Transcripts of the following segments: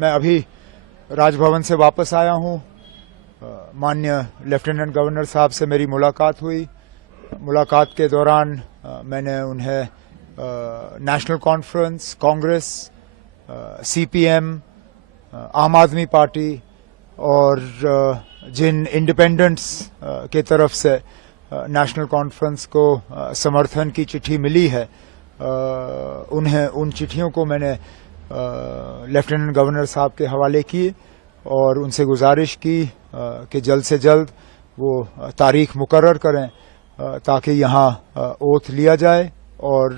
मैं अभी राजभवन से वापस आया हूं। माननीय लेफ्टिनेंट गवर्नर साहब से मेरी मुलाकात हुई। मुलाकात के दौरान मैंने उन्हें नेशनल कॉन्फ्रेंस, कांग्रेस, सीपीएम, आम आदमी पार्टी और जिन इंडिपेंडेंट्स के तरफ से नेशनल कॉन्फ्रेंस को समर्थन की चिट्ठी मिली है, उन्हें उन चिट्ठियों को मैंने लेफ्टिनेंट गवर्नर साहब के हवाले किए और उनसे गुजारिश की कि जल्द से जल्द वो तारीख मुकर्रर करें ताकि यहाँ ओथ लिया जाए और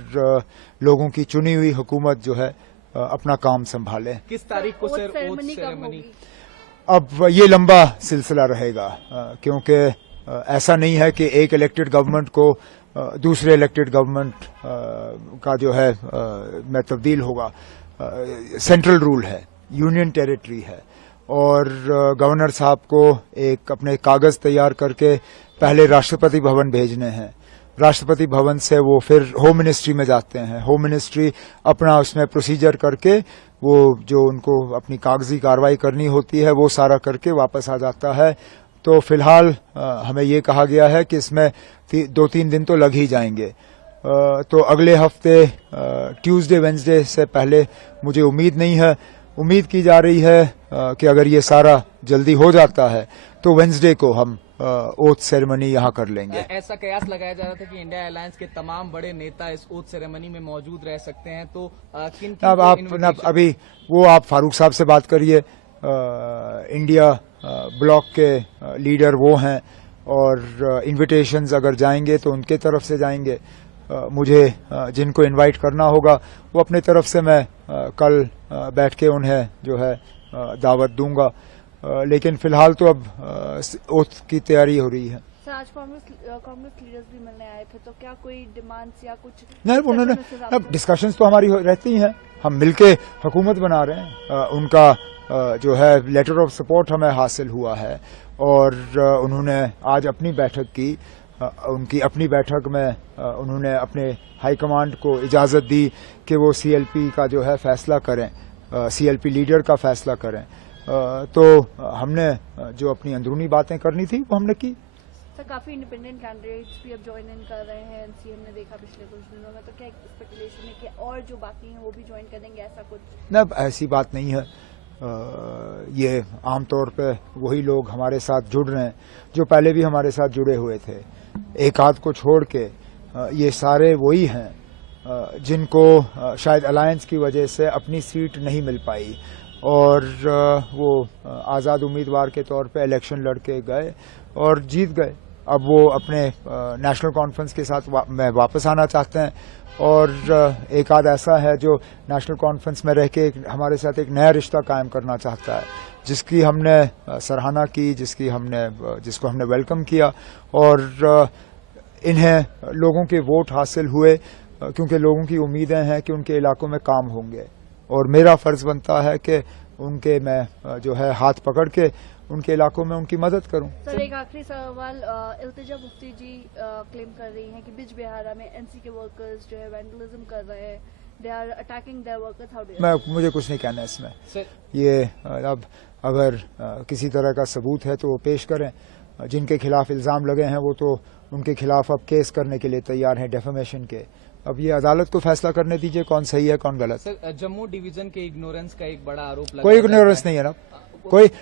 लोगों की चुनी हुई हुकूमत जो है अपना काम संभाले। किस तारीख को सर ओथ सेरेमनी? अब ये लंबा सिलसिला रहेगा क्योंकि ऐसा नहीं है कि एक इलेक्टेड गवर्नमेंट को दूसरे इलेक्टेड गवर्नमेंट का जो है में तब्दील होगा। सेंट्रल रूल है, यूनियन टेरिटरी है और गवर्नर साहब को एक अपने कागज तैयार करके पहले राष्ट्रपति भवन भेजने हैं। राष्ट्रपति भवन से वो फिर होम मिनिस्ट्री में जाते हैं। होम मिनिस्ट्री अपना उसमें प्रोसीजर करके वो जो उनको अपनी कागजी कार्रवाई करनी होती है वो सारा करके वापस आ जाता है। तो फिलहाल हमें ये कहा गया है कि इसमें 2-3 दिन तो लग ही जाएंगे। तो अगले हफ्ते ट्यूसडे वेंसडे से पहले मुझे उम्मीद नहीं है। उम्मीद की जा रही है कि अगर ये सारा जल्दी हो जाता है तो वेंसडे को हम ओथ सेरेमनी यहाँ कर लेंगे। ऐसा कयास लगाया जा रहा था कि इंडिया अलायंस के तमाम बड़े नेता इस ओथ सेरेमनी में मौजूद रह सकते हैं, तो किन अब आप अभी वो आप फारूक साहब से बात करिए। इंडिया ब्लॉक के लीडर वो हैं और इन्विटेशंस अगर जाएंगे तो उनके तरफ से जाएंगे। मुझे जिनको इनवाइट करना होगा वो अपने तरफ से मैं कल बैठ के उन्हें जो है दावत दूंगा। लेकिन फिलहाल तो अब ओथ की तैयारी हो रही है। सर, आज कांग्रेस लीडर्स भी मिलने आए थे, तो क्या कोई डिमांड्स या कुछ नहीं, उन्होंने अब डिस्कशंस तो हमारी रहती हैं, हम मिलके हुकूमत बना रहे हैं। उनका जो है लेटर ऑफ सपोर्ट हमें हासिल हुआ है और उन्होंने आज अपनी बैठक की। उनकी अपनी बैठक में उन्होंने अपने हाईकमांड को इजाज़त दी कि वो सीएलपी का जो है फैसला करें, सीएलपी लीडर का फैसला करें। तो हमने जो अपनी अंदरूनी बातें करनी थी वो हमने की। सर, काफी इंडिपेंडेंट कैंडिडेट्स भी अब ज्वाइन इन कर रहे हैं। सीएम ने देखा पिछले कुछ दिनों में, तो क्या स्पेकुलेशन है कि और जो बाकी हैं वो भी ज्वाइन करेंगे, ऐसा कुछ? न, ऐसी बात नहीं है। ये आमतौर पे वही लोग हमारे साथ जुड़ रहे हैं जो पहले भी हमारे साथ जुड़े हुए थे। एक आध को छोड़ के ये सारे वही हैं जिनको शायद अलायंस की वजह से अपनी सीट नहीं मिल पाई और वो आज़ाद उम्मीदवार के तौर पे इलेक्शन लड़ के गए और जीत गए। अब वो अपने नेशनल कॉन्फ्रेंस के साथ में वापस आना चाहते हैं और एक आध ऐसा है जो नेशनल कॉन्फ्रेंस में रह के हमारे साथ एक नया रिश्ता कायम करना चाहता है, जिसकी हमने सराहना की, जिसको हमने वेलकम किया और इन्हें लोगों के वोट हासिल हुए क्योंकि लोगों की उम्मीदें हैं कि उनके इलाकों में काम होंगे और मेरा फर्ज बनता है कि उनके मैं जो है हाथ पकड़ के उनके इलाकों में उनकी मदद करूं। सर, एक आखिरी सवाल। इल्तिजा मुफ्ती जी क्लेम कर रही हैं कि बिज बिहारा में एनसी के वर्कर्स जो है वैंडलिज्म कर रहे हैं, they are attacking their workers. How do you? मुझे कुछ नहीं कहना इसमें। ये अब अगर किसी तरह का सबूत है तो वो पेश करें। जिनके खिलाफ इल्जाम लगे हैं वो तो उनके खिलाफ अब केस करने के लिए तैयार हैं, डेफेमेशन के। अब ये अदालत को फैसला करने दीजिए कौन सही है कौन गलत। सर, जम्मू डिवीजन के इग्नोरेंस का एक बड़ा आरोप लगा। कोई इग्नोरेंस नहीं है ना, कोई